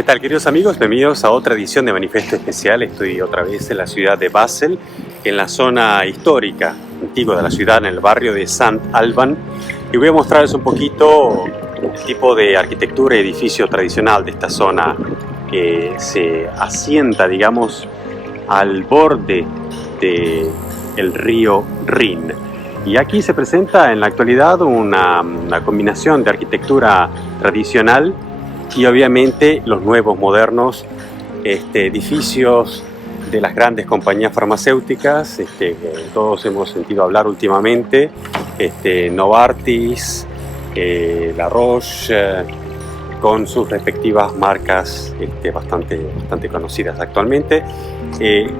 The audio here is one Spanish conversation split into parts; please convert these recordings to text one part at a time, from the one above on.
¿Qué tal, queridos amigos? Bienvenidos a otra edición de Manifiesto Especial. Estoy otra vez en la ciudad de Basel, en la zona histórica antigua de la ciudad, en el barrio de Sant Alban, y voy a mostrarles un poquito el tipo de arquitectura y edificio tradicional de esta zona que se asienta, digamos, al borde del río Rin. Y aquí se presenta en la actualidad una combinación de arquitectura tradicional y obviamente los nuevos modernos edificios de las grandes compañías farmacéuticas, que todos hemos sentido hablar últimamente, Novartis, La Roche, con sus respectivas marcas bastante conocidas actualmente.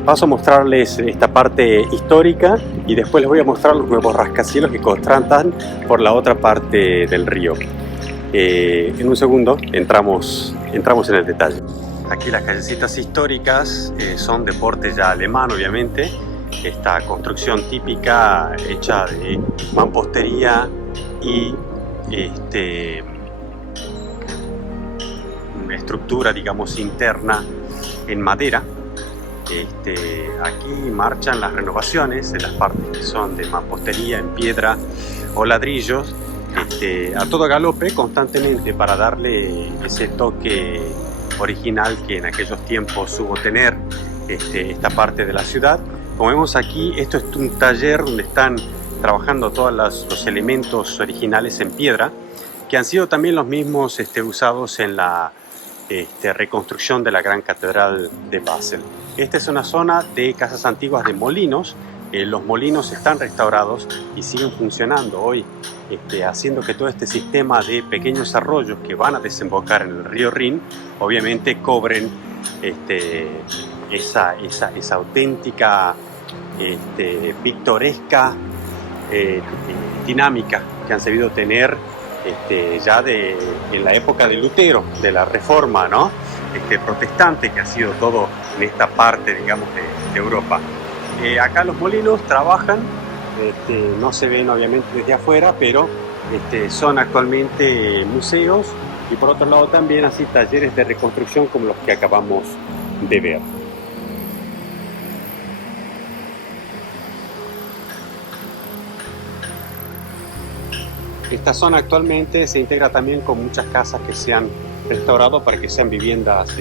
Paso a mostrarles esta parte histórica y después les voy a mostrar los nuevos rascacielos que contrastan por la otra parte del río. En un segundo entramos en el detalle. Aquí las callecitas históricas son de porte ya alemán, obviamente. Esta construcción típica hecha de mampostería y una estructura, digamos, interna en madera. Aquí marchan las renovaciones de las partes que son de mampostería en piedra o ladrillos, a todo galope constantemente para darle ese toque original que en aquellos tiempos hubo tener esta parte de la ciudad. Como vemos aquí, esto es un taller donde están trabajando todos los elementos originales en piedra, que han sido también los mismos usados en la reconstrucción de la gran catedral de Basel. Esta es una zona de casas antiguas de molinos. Los molinos están restaurados y siguen funcionando hoy, haciendo que todo este sistema de pequeños arroyos que van a desembocar en el río Rin, obviamente cobren esa auténtica, pintoresca dinámica que han sabido tener ya en la época de Lutero, de la Reforma, ¿no? Protestante, que ha sido todo en esta parte, digamos, de Europa. Acá los molinos trabajan, no se ven obviamente desde afuera, pero son actualmente museos y por otro lado también así talleres de reconstrucción como los que acabamos de ver. Esta zona actualmente se integra también con muchas casas que se han restaurado para que sean viviendas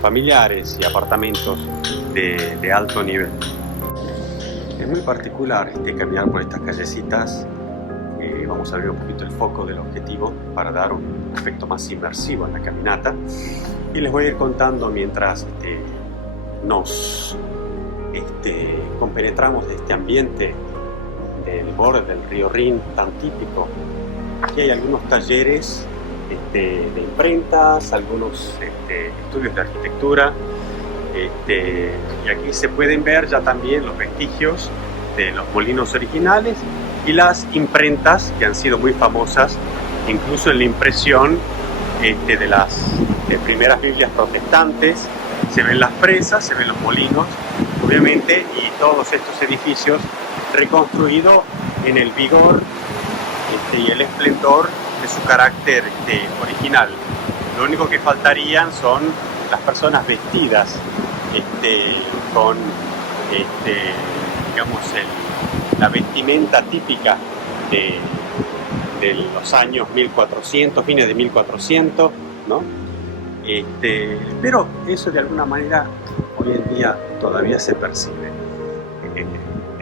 familiares y apartamentos de alto nivel. Es muy particular caminar por estas callecitas. Vamos a abrir un poquito el foco del objetivo para dar un efecto más inmersivo en la caminata y les voy a ir contando mientras nos compenetramos de este ambiente del borde del río Rin tan típico. Aquí hay algunos talleres de imprentas, algunos estudios de arquitectura, y aquí se pueden ver ya también los vestigios de los molinos originales y las imprentas que han sido muy famosas, incluso en la impresión de las primeras Biblias protestantes. Se ven las presas, se ven los molinos, obviamente, y todos estos edificios reconstruidos en el vigor y el esplendor de su carácter original. Lo único que faltarían son las personas vestidas con digamos la vestimenta típica de los años 1400, fines de 1400, ¿no? Pero eso de alguna manera hoy en día todavía se percibe. En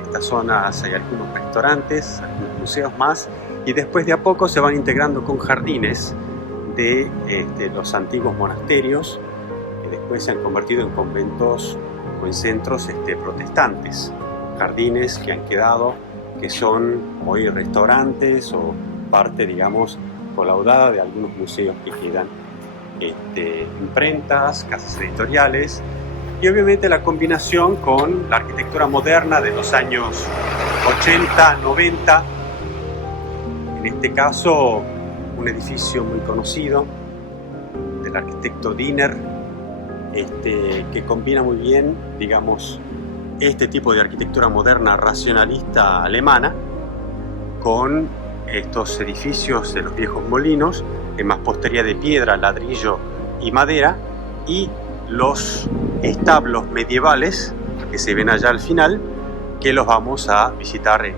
estas zonas hay algunos restaurantes, algunos museos más, y después de a poco se van integrando con jardines de los antiguos monasterios, que después se han convertido en conventos o en centros protestantes. Jardines que han quedado, que son hoy restaurantes o parte, digamos, colaudada de algunos museos que quedan, imprentas, casas editoriales y obviamente la combinación con la arquitectura moderna de los años 80, 90. En este caso, un edificio muy conocido del arquitecto Diener, que combina muy bien, digamos, este tipo de arquitectura moderna racionalista alemana con estos edificios de los viejos molinos en mampostería de piedra, ladrillo y madera, y los establos medievales que se ven allá al final, que los vamos a visitar en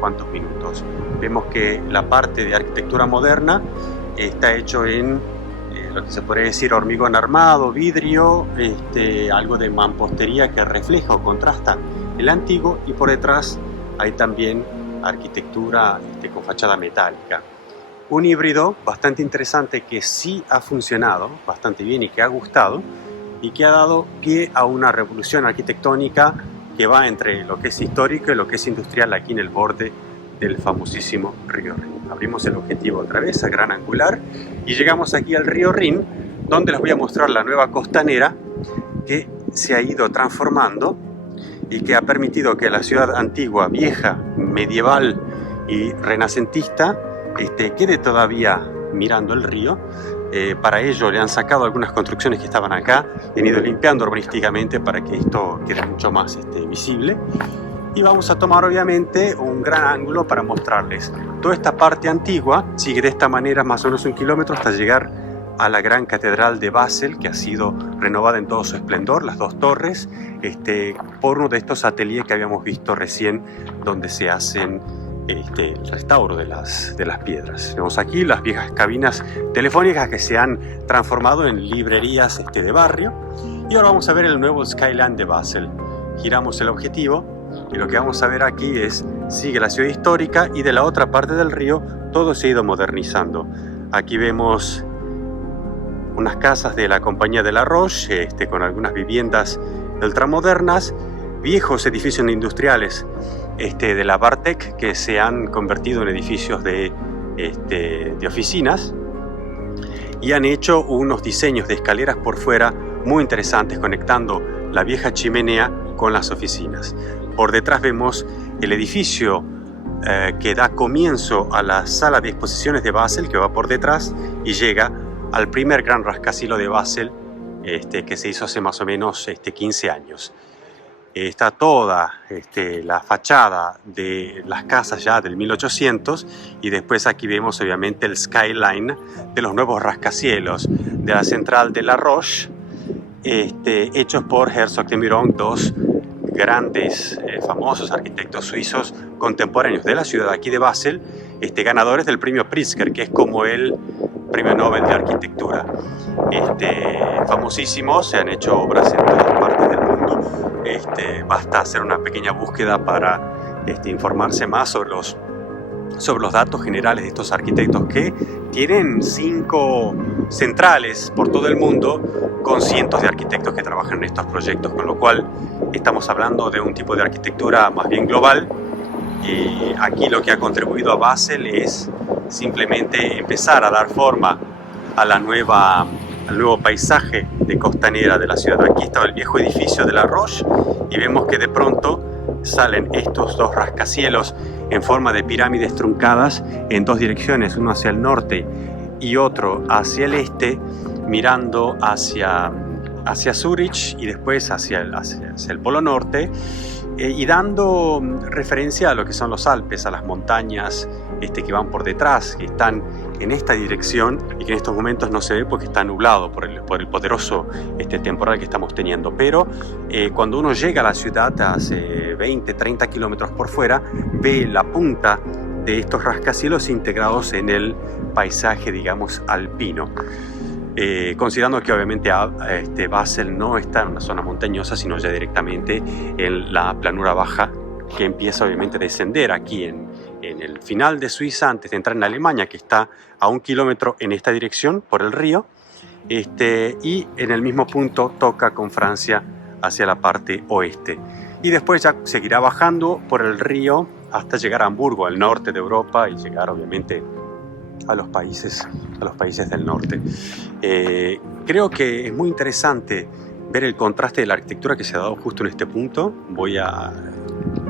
cuantos minutos. Vemos que la parte de arquitectura moderna está hecho en lo que se podría decir hormigón armado, vidrio, algo de mampostería que refleja o contrasta el antiguo, y por detrás hay también arquitectura con fachada metálica. Un híbrido bastante interesante que sí ha funcionado bastante bien y que ha gustado y que ha dado pie a una revolución arquitectónica que va entre lo que es histórico y lo que es industrial aquí en el borde del famosísimo río Rin. Abrimos el objetivo otra vez a gran angular y llegamos aquí al río Rin, donde les voy a mostrar la nueva costanera que se ha ido transformando y que ha permitido que la ciudad antigua, vieja, medieval y renacentista quede todavía mirando el río. Para ello le han sacado algunas construcciones que estaban acá, han ido limpiando urbanísticamente para que esto quede mucho más visible. Y vamos a tomar obviamente un gran ángulo para mostrarles. Toda esta parte antigua sigue de esta manera más o menos 1 kilómetro hasta llegar a la gran catedral de Basel, que ha sido renovada en todo su esplendor, las 2 torres, por uno de estos ateliers que habíamos visto recién, donde se hacen el restauro de las piedras. Vemos aquí las viejas cabinas telefónicas que se han transformado en librerías de barrio. Y ahora vamos a ver el nuevo Skyline de Basel. Giramos el objetivo y lo que vamos a ver aquí sigue la ciudad histórica, y de la otra parte del río todo se ha ido modernizando. Aquí vemos unas casas de la compañía de La Roche, con algunas viviendas ultramodernas, viejos edificios industriales de la Bartek que se han convertido en edificios de oficinas, y han hecho unos diseños de escaleras por fuera muy interesantes, conectando la vieja chimenea con las oficinas. Por detrás vemos el edificio que da comienzo a la sala de exposiciones de Basel, que va por detrás y llega al primer gran rascacielos de Basel, que se hizo hace más o menos 15 años. Está toda la fachada de las casas ya del 1800, y después aquí vemos obviamente el skyline de los nuevos rascacielos de la central de La Roche, hechos por Herzog de Meuron, 2 grandes, famosos arquitectos suizos contemporáneos de la ciudad aquí de Basel, ganadores del premio Pritzker, que es como el premio Nobel de arquitectura. Famosísimos, se han hecho obras en todas partes del mundo. Basta hacer una pequeña búsqueda para informarse más sobre los datos generales de estos arquitectos, que tienen 5 centrales por todo el mundo con cientos de arquitectos que trabajan en estos proyectos, con lo cual estamos hablando de un tipo de arquitectura más bien global. Y aquí lo que ha contribuido a Basel es simplemente empezar a dar forma a al nuevo paisaje de costanera de la ciudad. Aquí estaba el viejo edificio de La Roche y vemos que de pronto salen estos 2 rascacielos en forma de pirámides truncadas en 2 direcciones, uno hacia el norte y otro hacia el este, mirando hacia Zurich y después hacia el Polo Norte, y dando referencia a lo que son los Alpes, a las montañas que van por detrás, que están en esta dirección y que en estos momentos no se ve porque está nublado por el poderoso temporal que estamos teniendo. Pero cuando uno llega a la ciudad hace 20-30 kilómetros por fuera, ve la punta de estos rascacielos integrados en el paisaje, digamos, alpino. Considerando que obviamente Basel no está en una zona montañosa, sino ya directamente en la planura baja, que empieza obviamente a descender aquí en el final de Suiza, antes de entrar en Alemania, que está a 1 kilómetro en esta dirección por el río, y en el mismo punto toca con Francia hacia la parte oeste. Y después ya seguirá bajando por el río hasta llegar a Hamburgo, al norte de Europa, y llegar obviamente a los países del norte. Creo que es muy interesante ver el contraste de la arquitectura que se ha dado justo en este punto. Voy a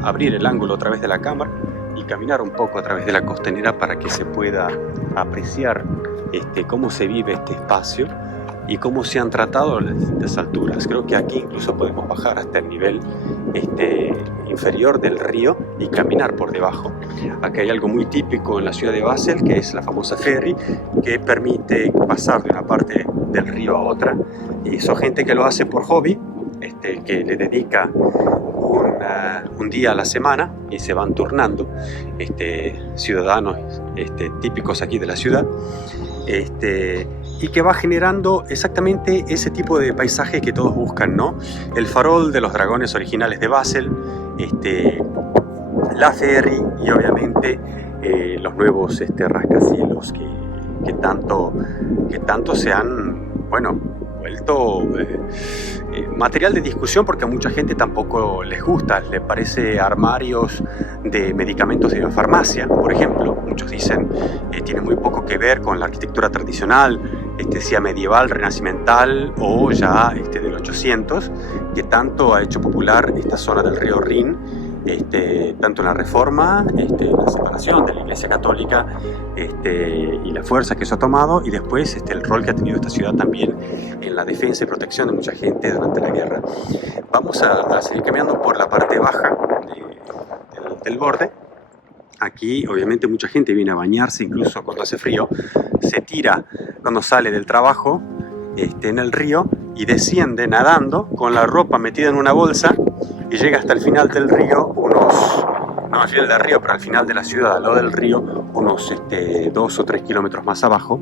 abrir el ángulo a través de la cámara y caminar un poco a través de la costanera para que se pueda apreciar cómo se vive este espacio. y cómo se han tratado las distintas alturas. Creo que aquí incluso podemos bajar hasta el nivel inferior del río y caminar por debajo. Acá hay algo muy típico en la ciudad de Basel, que es la famosa ferry, que permite pasar de una parte del río a otra, y son gente que lo hace por hobby, que le dedica un día a la semana y se van turnando, ciudadanos típicos aquí de la ciudad, y que va generando exactamente ese tipo de paisaje que todos buscan, ¿no? El farol de los dragones originales de Basel, la ferry y obviamente los nuevos rascacielos que tanto se han, bueno, vuelto material de discusión, porque a mucha gente tampoco les gusta, le parece armarios de medicamentos de biofarmacia, por ejemplo. Muchos dicen tiene muy poco que ver con la arquitectura tradicional, sea medieval, renacimental o ya del 800, que tanto ha hecho popular esta zona del río Rin, tanto en la Reforma, la separación de la Iglesia Católica y la fuerza que eso ha tomado, y después el rol que ha tenido esta ciudad también en la defensa y protección de mucha gente durante la guerra. Vamos a seguir caminando por la parte baja del borde. Aquí obviamente mucha gente viene a bañarse, incluso cuando hace frío, se tira cuando sale del trabajo en el río y desciende nadando con la ropa metida en una bolsa y llega hasta el final del río, no al final del río, pero al final de la ciudad, al lado del río, unos 2 o 3 kilómetros más abajo.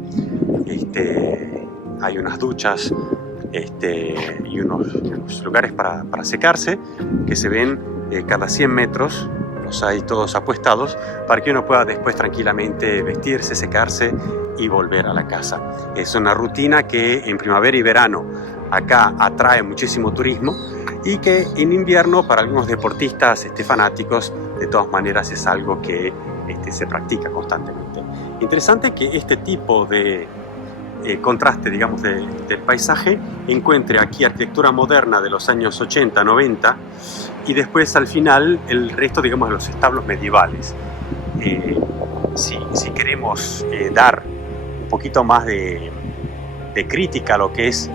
Hay unas duchas y unos lugares para secarse que se ven cada 100 metros. Los hay todos apuestados para que uno pueda después tranquilamente vestirse, secarse y volver a la casa. Es una rutina que en primavera y verano acá atrae muchísimo turismo, y que en invierno para algunos deportistas fanáticos de todas maneras es algo que se practica constantemente. Interesante que este tipo de contraste, digamos, del paisaje encuentre aquí arquitectura moderna de los años 80, 90, y después al final el resto, digamos, de los establos medievales. Si queremos dar un poquito más de crítica a lo que es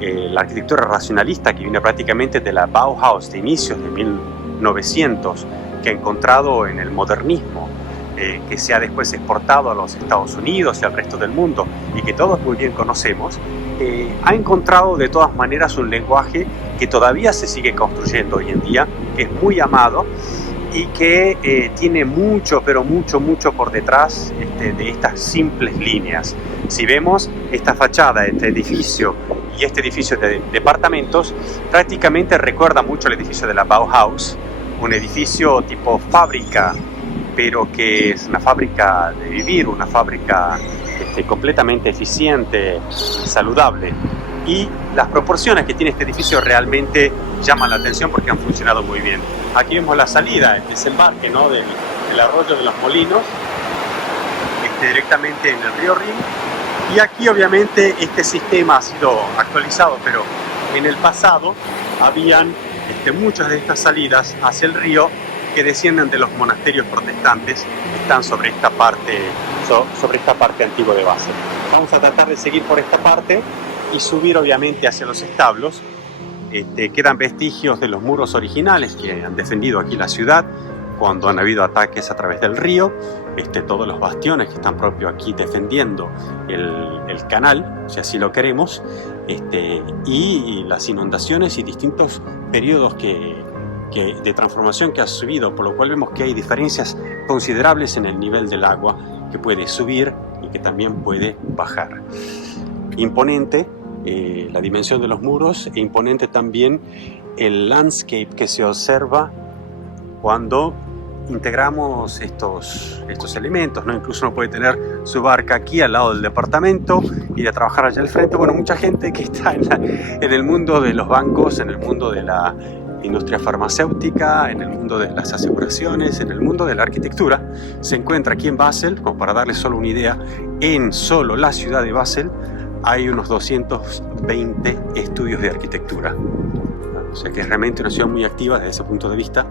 la arquitectura racionalista, que viene prácticamente de la Bauhaus de inicios de 1900, que ha encontrado en el modernismo, que se ha después exportado a los Estados Unidos y al resto del mundo, y que todos muy bien conocemos, ha encontrado de todas maneras un lenguaje que todavía se sigue construyendo hoy en día, que es muy amado y que tiene mucho, pero mucho por detrás de estas simples líneas. Si vemos esta fachada, este edificio y este edificio de departamentos, prácticamente recuerda mucho el edificio de la Bauhaus, un edificio tipo fábrica, pero que es una fábrica de vivir, una fábrica completamente eficiente, saludable. Y las proporciones que tiene este edificio realmente llaman la atención porque han funcionado muy bien. Aquí vemos la salida, el desembarque, ¿no?, del arroyo de los Molinos, directamente en el río Rin. Y aquí obviamente este sistema ha sido actualizado, pero en el pasado habían muchas de estas salidas hacia el río que descienden de los monasterios protestantes que están sobre esta parte antigua de Basel. Vamos a tratar de seguir por esta parte y subir obviamente hacia los establos. Quedan vestigios de los muros originales que han defendido aquí la ciudad cuando han habido ataques a través del río, todos los bastiones que están propio aquí defendiendo el canal, si así lo queremos, y las inundaciones y distintos periodos de transformación que ha subido, por lo cual vemos que hay diferencias considerables en el nivel del agua, que puede subir y que también puede bajar. Imponente la dimensión de los muros, e imponente también el landscape que se observa cuando integramos estos elementos, ¿no? Incluso uno puede tener su barca aquí al lado del departamento, ir a trabajar allá al frente. Bueno, mucha gente que está en el mundo de los bancos, en el mundo de la industria farmacéutica, en el mundo de las aseguraciones, en el mundo de la arquitectura, se encuentra aquí en Basel. Como para darles solo una idea, en solo la ciudad de Basel hay unos 220 estudios de arquitectura. O sea que es realmente una ciudad muy activa desde ese punto de vista.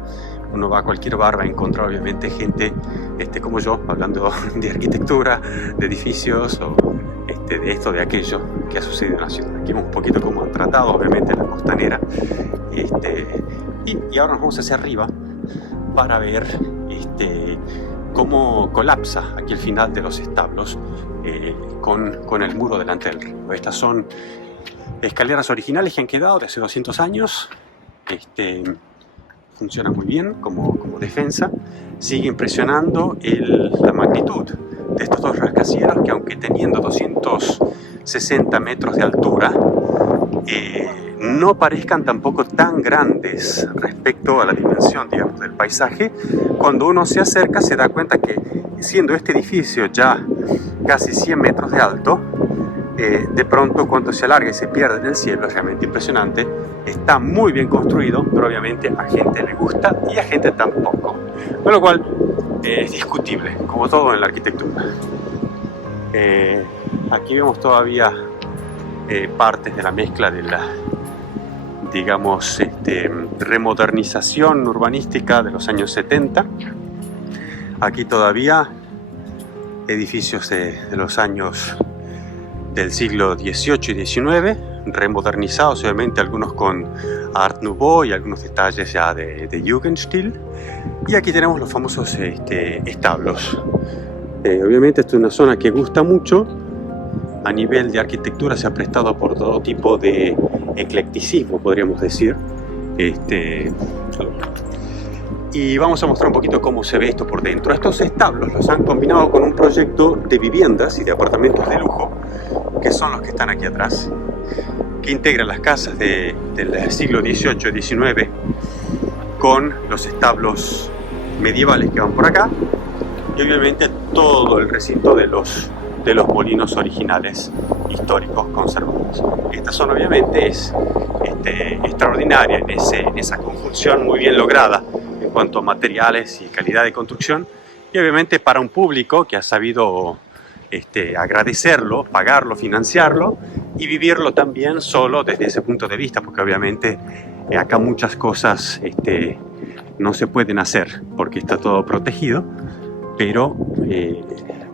Uno va a cualquier bar, va a encontrar obviamente gente como yo, hablando de arquitectura, de edificios o de esto, de aquello que ha sucedido en la ciudad. Aquí vemos un poquito cómo han tratado, obviamente, la costanera. Y ahora nos vamos hacia arriba para ver cómo colapsa aquí el final de los establos con el muro delante del río. Estas son escaleras originales que han quedado de hace 200 años. Funciona muy bien como defensa. Sigue impresionando la magnitud de estos dos rascacielos que, aunque teniendo 260 metros de altura, no parezcan tampoco tan grandes respecto a la dimensión, digamos, del paisaje. Cuando uno se acerca se da cuenta que, siendo este edificio ya casi 100 metros de alto, de pronto cuando se alarga y se pierde en el cielo es realmente impresionante. Está muy bien construido, pero obviamente a gente le gusta y a gente tampoco, con lo cual es discutible, como todo en la arquitectura. Aquí vemos todavía partes de la mezcla de la, digamos, remodernización urbanística de los años 70. Aquí todavía edificios de los años del siglo XVIII y XIX, remodernizados, obviamente algunos con Art Nouveau y algunos detalles ya de Jugendstil. Y aquí tenemos los famosos establos. Obviamente esto es una zona que gusta mucho. A nivel de arquitectura se ha prestado por todo tipo de eclecticismo, podríamos decir. Y vamos a mostrar un poquito cómo se ve esto por dentro. Estos establos los han combinado con un proyecto de viviendas y de apartamentos de lujo, que son los que están aquí atrás, que integran las casas del siglo XVIII y XIX con los establos medievales que van por acá, y obviamente todo el recinto de los molinos originales históricos conservados. Esta zona obviamente es extraordinaria en esa conjunción muy bien lograda en cuanto a materiales y calidad de construcción, y obviamente para un público que ha sabido agradecerlo, pagarlo, financiarlo y vivirlo también solo desde ese punto de vista, porque obviamente acá muchas cosas no se pueden hacer porque está todo protegido, pero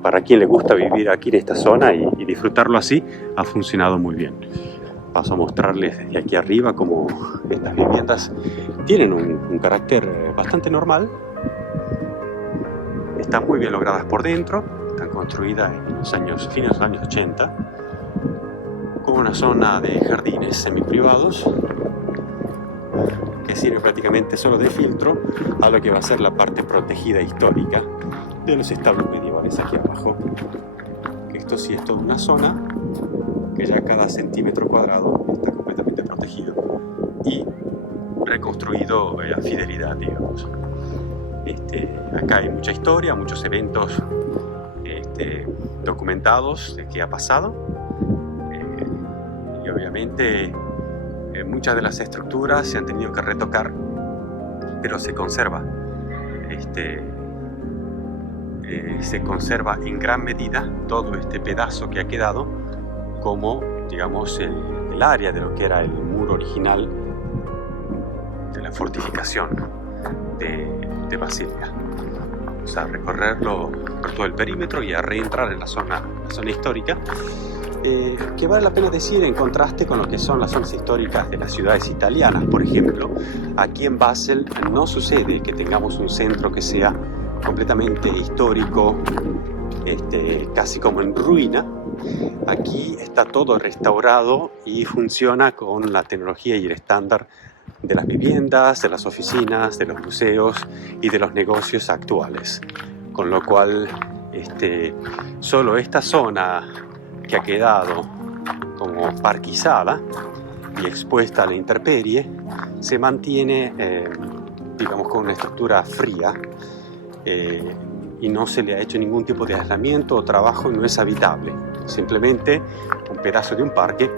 para quien le gusta vivir aquí en esta zona y disfrutarlo así, ha funcionado muy bien. Paso a mostrarles desde aquí arriba cómo estas viviendas tienen un carácter bastante normal. Están muy bien logradas por dentro, están construidas en los fines de los años 80, con una zona de jardines semiprivados que sirve prácticamente solo de filtro a lo que va a ser la parte protegida histórica de los establos medievales aquí abajo. Esto sí es toda una zona que ya cada centímetro cuadrado está completamente protegido y reconstruido a fidelidad, digamos. Acá hay mucha historia, muchos eventos documentados de qué ha pasado, y obviamente muchas de las estructuras se han tenido que retocar, pero se conserva. Se conserva en gran medida todo este pedazo que ha quedado como, digamos, el área de lo que era el muro original de la fortificación de Basilea. Vamos a recorrerlo por todo el perímetro y a reentrar en la zona histórica, que vale la pena decir en contraste con lo que son las zonas históricas de las ciudades italianas. Por ejemplo, aquí en Basel no sucede que tengamos un centro que sea completamente histórico, casi como en ruina. Aquí está todo restaurado y funciona con la tecnología y el estándar de las viviendas, de las oficinas, de los museos y de los negocios actuales. Con lo cual, solo esta zona que ha quedado como parquizada y expuesta a la intemperie se mantiene, digamos, con una estructura fría, y no se le ha hecho ningún tipo de aislamiento o trabajo, no es habitable. Simplemente un pedazo de un parque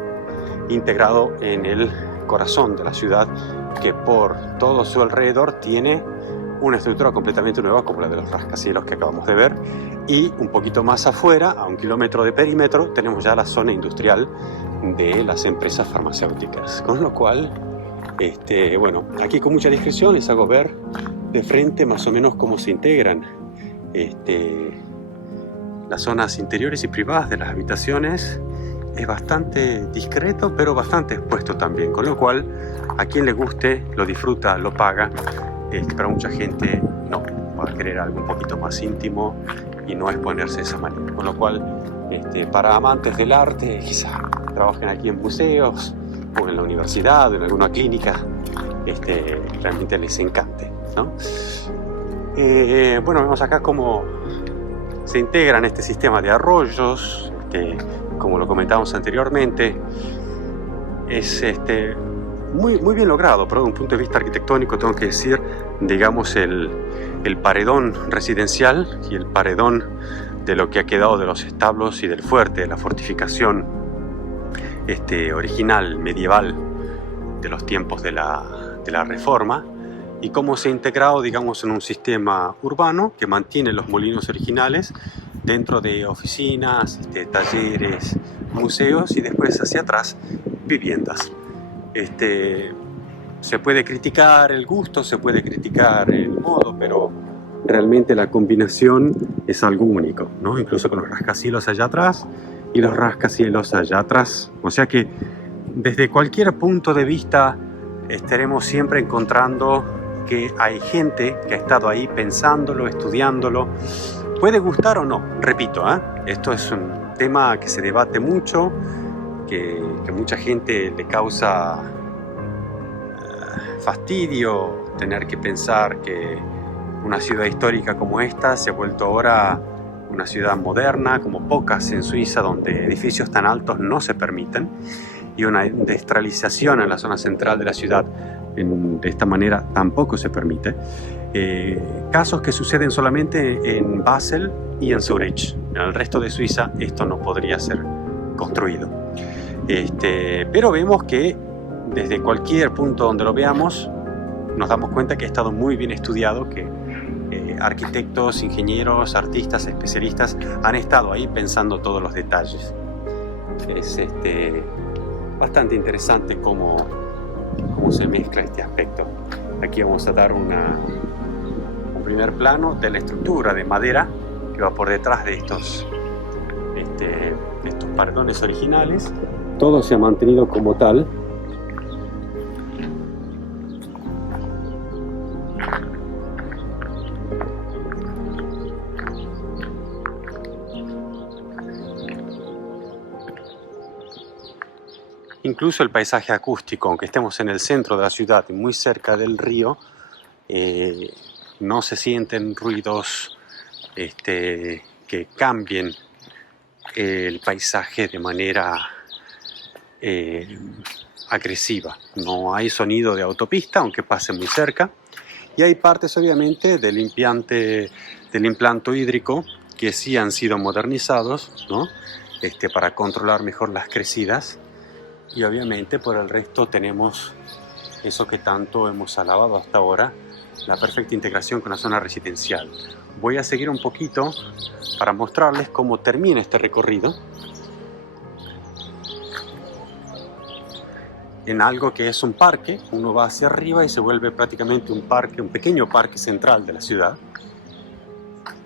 integrado en el corazón de la ciudad, que por todo su alrededor tiene una estructura completamente nueva como la de los rascacielos que acabamos de ver, y un poquito más afuera, a 1 kilómetro de perímetro, tenemos ya la zona industrial de las empresas farmacéuticas, con lo cual bueno, aquí con mucha discreción les hago ver de frente más o menos cómo se integran las zonas interiores y privadas de las habitaciones es bastante discreto, pero bastante expuesto también, con lo cual a quien le guste, lo disfruta, lo paga. Pero mucha gente no, va a querer algo un poquito más íntimo y no exponerse de esa manera, con lo cual para amantes del arte, quizás trabajen aquí en museos o en la universidad o en alguna clínica, realmente les encante, ¿no? Bueno, vemos acá cómo se integra en este sistema de arroyos, como lo comentábamos anteriormente. Es muy bien logrado, pero desde un punto de vista arquitectónico tengo que decir, digamos, el paredón residencial y el paredón de lo que ha quedado de los establos y del fuerte, de la fortificación original, medieval, de los tiempos de la Reforma, y cómo se ha integrado, digamos, en un sistema urbano que mantiene los molinos originales dentro de oficinas, talleres, museos y después hacia atrás viviendas. Se puede criticar el gusto, se puede criticar el modo, pero realmente la combinación es algo único, ¿no? Incluso con los rascacielos allá atrás y los rascacielos allá atrás. O sea que desde cualquier punto de vista estaremos siempre encontrando que hay gente que ha estado ahí pensándolo, estudiándolo. Puede gustar o no, repito, esto es un tema que se debate mucho, que mucha gente le causa fastidio tener que pensar que una ciudad histórica como esta se ha vuelto ahora una ciudad moderna, como pocas en Suiza, donde edificios tan altos no se permiten, y una industrialización en la zona central de la ciudad de esta manera tampoco se permite. Casos que suceden solamente en Basel y en Zurich. En el resto de Suiza esto no podría ser construido. Pero vemos que desde cualquier punto donde lo veamos nos damos cuenta que ha estado muy bien estudiado, que arquitectos, ingenieros, artistas, especialistas han estado ahí pensando todos los detalles. Es bastante interesante cómo se mezcla este aspecto. Aquí vamos a dar un primer plano de la estructura de madera que va por detrás de estos paredones originales. Todo se ha mantenido como tal. Incluso el paisaje acústico, aunque estemos en el centro de la ciudad y muy cerca del río, no se sienten ruidos que cambien el paisaje de manera agresiva. No hay sonido de autopista, aunque pase muy cerca, y hay partes obviamente del implanto hídrico que sí han sido modernizados, ¿no? Para controlar mejor las crecidas. Y obviamente por el resto tenemos eso que tanto hemos alabado hasta ahora, la perfecta integración con la zona residencial. Voy a seguir un poquito para mostrarles cómo termina este recorrido en algo que es un parque. Uno va hacia arriba y se vuelve prácticamente un parque, un pequeño parque central de la ciudad.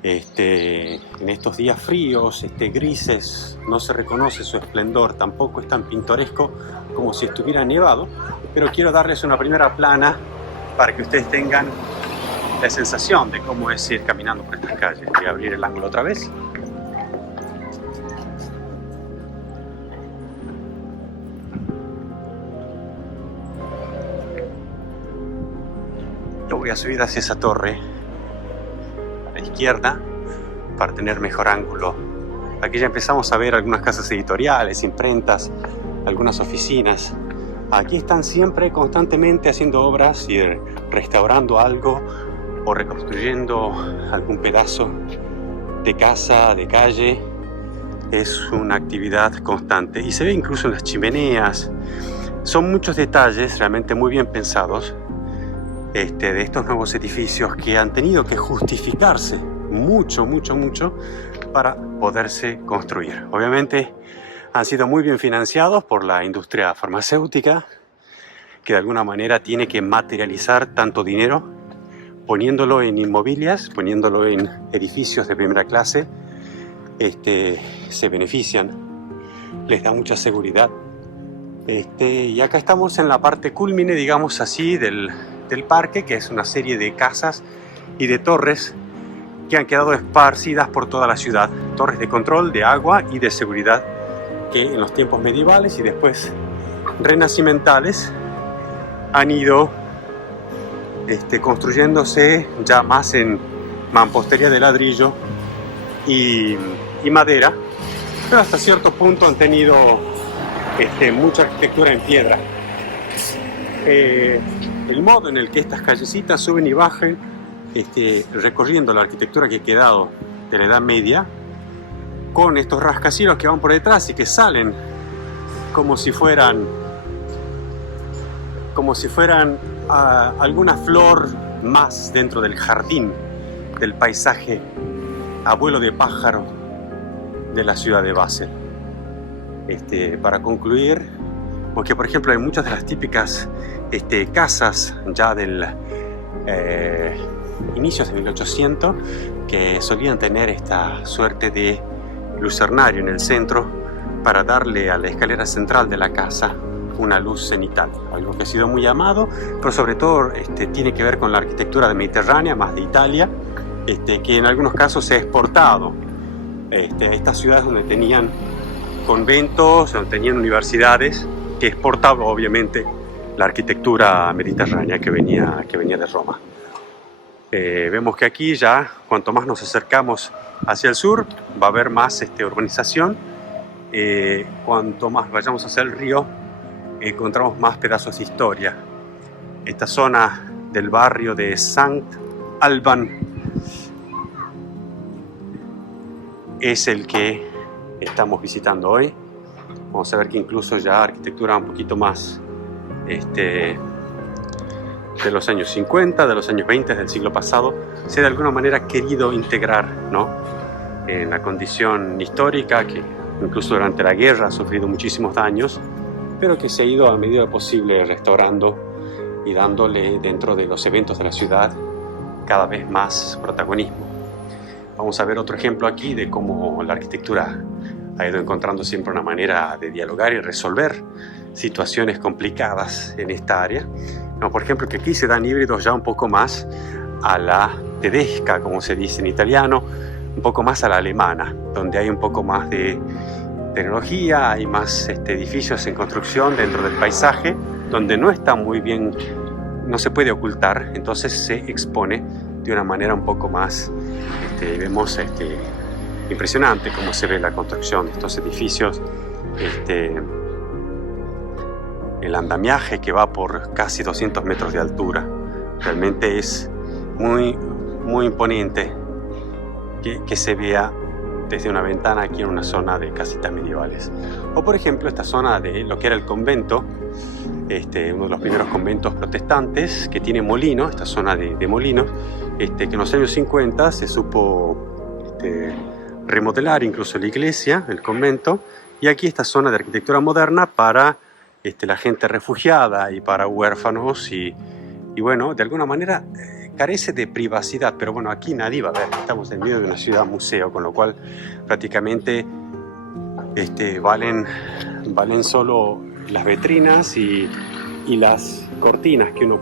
En estos días fríos, grises, no se reconoce su esplendor, tampoco es tan pintoresco como si estuviera nevado, pero quiero darles una primera plana para que ustedes tengan la sensación de cómo es ir caminando por estas calles. Voy a abrir el ángulo otra vez. Yo voy a subir hacia esa torre a la izquierda para tener mejor ángulo. Aquí ya empezamos a ver algunas casas editoriales, imprentas, algunas oficinas. Aquí están siempre constantemente haciendo obras y restaurando algo o reconstruyendo algún pedazo de casa, de calle. Es una actividad constante y se ve incluso en las chimeneas. Son muchos detalles realmente muy bien pensados de estos nuevos edificios que han tenido que justificarse mucho para poderse construir. Obviamente han sido muy bien financiados por la industria farmacéutica, que de alguna manera tiene que materializar tanto dinero poniéndolo en inmobilias, poniéndolo en edificios de primera clase. Se benefician les da mucha seguridad. Y acá estamos en la parte cúlmine, digamos así, del parque, que es una serie de casas y de torres que han quedado esparcidas por toda la ciudad. Torres de control, de agua y de seguridad que en los tiempos medievales y después renacimentales han ido construyéndose ya más en mampostería de ladrillo y madera, pero hasta cierto punto han tenido mucha arquitectura en piedra. El modo en el que estas callecitas suben y bajan, recorriendo la arquitectura que ha quedado de la Edad Media, con estos rascacielos que van por detrás y que salen como si fueran alguna flor más dentro del jardín, del paisaje abuelo de pájaro de la ciudad de Basel. Para concluir, porque por ejemplo hay muchas de las típicas casas ya del inicios de 1800 que solían tener esta suerte de lucernario en el centro para darle a la escalera central de la casa una luz cenital, algo que ha sido muy amado, pero sobre todo tiene que ver con la arquitectura mediterránea, más de Italia, que en algunos casos se ha exportado estas ciudades donde tenían conventos, donde tenían universidades, que exportaba obviamente la arquitectura mediterránea que venía de Roma. Vemos que aquí ya, cuanto más nos acercamos hacia el sur, va a haber más urbanización. Cuanto más vayamos hacia el río, encontramos más pedazos de historia. Esta zona del barrio de Sankt Alban es el que estamos visitando hoy. Vamos a ver que incluso ya arquitectura un poquito más de los años 50, de los años 20 del siglo pasado, se de alguna manera querido integrar, ¿no?, en la condición histórica que incluso durante la guerra ha sufrido muchísimos daños, pero que se ha ido a medida posible restaurando y dándole dentro de los eventos de la ciudad cada vez más protagonismo. Vamos a ver otro ejemplo aquí de cómo la arquitectura ha ido encontrando siempre una manera de dialogar y resolver situaciones complicadas en esta área. No, por ejemplo, que aquí se dan híbridos ya un poco más a la tedesca, como se dice en italiano, un poco más a la alemana, donde hay un poco más de tecnología, hay más edificios en construcción dentro del paisaje, donde no está muy bien, no se puede ocultar, entonces se expone de una manera un poco más, vemos impresionante cómo se ve la construcción de estos edificios, el andamiaje que va por casi 200 metros de altura. Realmente es muy, muy imponente que se vea desde una ventana aquí en una zona de casitas medievales. O por ejemplo esta zona de lo que era el convento, uno de los primeros conventos protestantes que tiene molinos, esta zona de molinos, que en los años 50 se supo remodelar incluso la iglesia, el convento, y aquí esta zona de arquitectura moderna para la gente refugiada y para huérfanos y bueno, de alguna manera carece de privacidad, pero bueno, aquí nadie va a ver, estamos en medio de una ciudad museo, con lo cual prácticamente valen solo las vitrinas y las cortinas que uno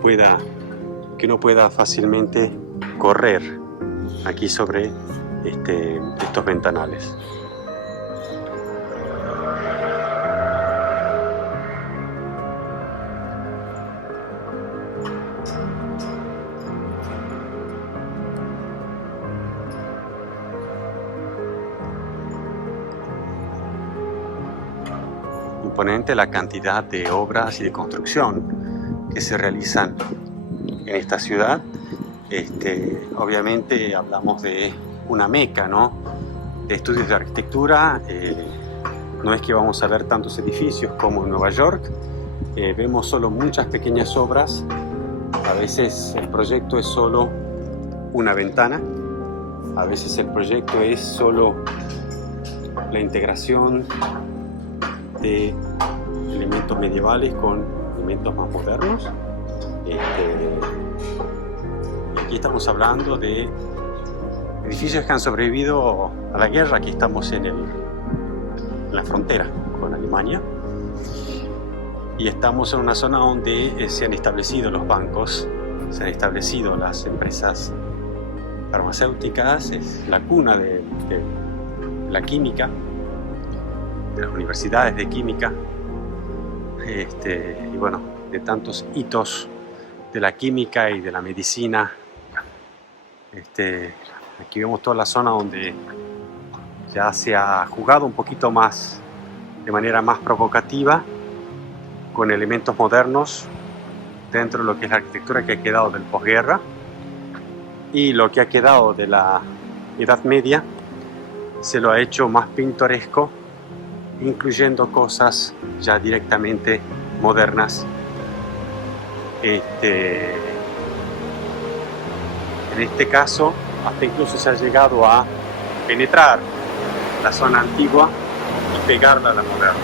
pueda fácilmente correr aquí sobre estos ventanales. Imponente la cantidad de obras y de construcción que se realizan en esta ciudad. Obviamente hablamos de una meca, ¿no?, de estudios de arquitectura. No es que vamos a ver tantos edificios como en Nueva York, vemos solo muchas pequeñas obras. A veces el proyecto es solo una ventana, a veces el proyecto es solo la integración de elementos medievales con elementos más modernos. Aquí estamos hablando de edificios que han sobrevivido a la guerra. Aquí estamos en la frontera. con Alemania. Y estamos en una zona donde se han establecido los bancos, se han establecido las empresas farmacéuticas, es la cuna de la química, de las universidades de química, y bueno, de tantos hitos de la química y de la medicina. Aquí vemos toda la zona donde ya se ha jugado un poquito más, de manera más provocativa, con elementos modernos dentro de lo que es la arquitectura que ha quedado del posguerra y lo que ha quedado de la Edad Media. Se lo ha hecho más pintoresco, incluyendo cosas ya directamente modernas. En este caso, hasta incluso se ha llegado a penetrar la zona antigua y pegarla a la moderna.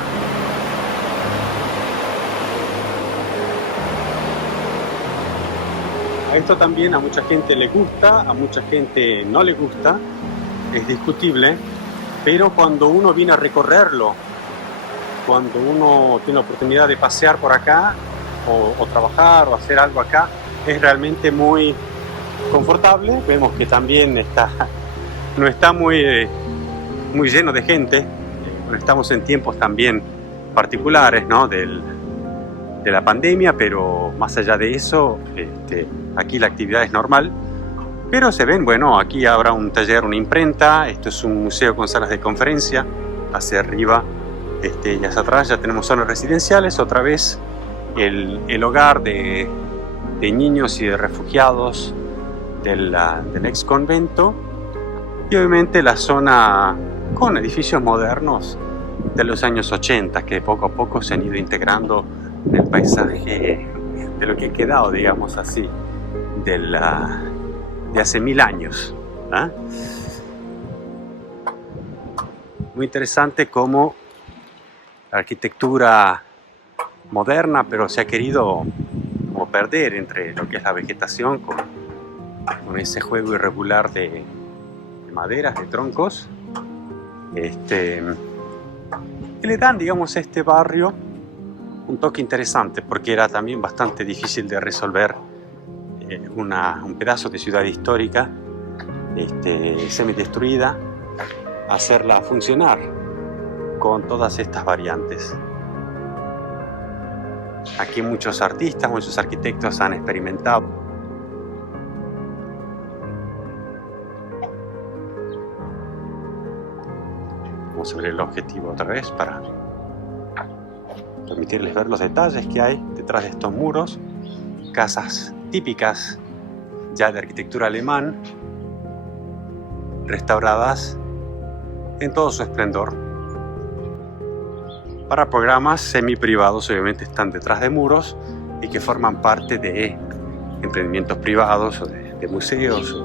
A esto también a mucha gente le gusta, a mucha gente no le gusta, es discutible, pero cuando uno viene a recorrerlo, cuando uno tiene la oportunidad de pasear por acá o trabajar o hacer algo acá, es realmente muy confortable. Vemos que también no está muy lleno de gente. Estamos en tiempos también particulares, ¿no?, de la pandemia, pero más allá de eso, aquí la actividad es normal. Pero se ven, bueno, aquí habrá un taller, una imprenta. Esto es un museo con salas de conferencia. Hacia arriba y hacia atrás ya tenemos zonas residenciales. Otra vez el hogar de niños y de refugiados del ex convento. Y obviamente la zona con edificios modernos de los años 80 que poco a poco se han ido integrando en el paisaje de lo que ha quedado, digamos así, de hace 1000 años. Muy interesante cómo la arquitectura moderna, pero se ha querido como perder entre lo que es la vegetación con ese juego irregular de maderas, de troncos, que le dan, digamos, a este barrio un toque interesante, porque era también bastante difícil de resolver un pedazo de ciudad histórica semidestruida, hacerla funcionar con todas estas variantes. Aquí muchos artistas, muchos arquitectos han experimentado. Vamos a ver el objetivo otra vez para permitirles ver los detalles que hay detrás de estos muros. Casas típicas ya de arquitectura alemán, restauradas en todo su esplendor. Para programas semi-privados, obviamente están detrás de muros y que forman parte de emprendimientos privados o de museos.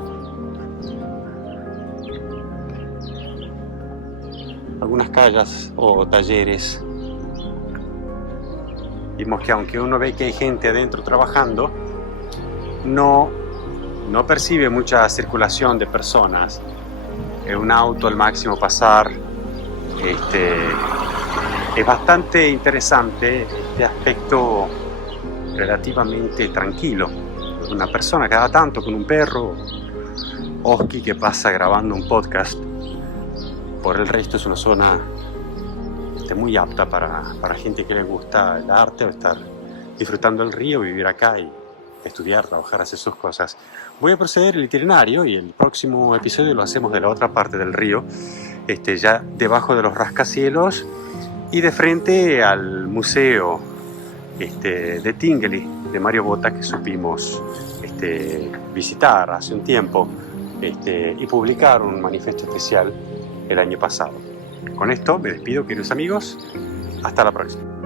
Algunas calles o talleres. Vimos que aunque uno ve que hay gente adentro trabajando, no percibe mucha circulación de personas. Un auto al máximo pasar. Es bastante interesante este aspecto relativamente tranquilo. Una persona cada tanto con un perro, Oski, que pasa grabando un podcast. Por el resto es una zona muy apta para gente que le gusta el arte o estar disfrutando el río, vivir acá y estudiar, trabajar, hacer sus cosas. Voy a proceder el itinerario y el próximo episodio lo hacemos de la otra parte del río, ya debajo de los rascacielos y de frente al museo de Tinguely, de Mario Botta, que supimos visitar hace un tiempo y publicar un manifiesto especial el año pasado. Con esto me despido, queridos amigos. Hasta la próxima.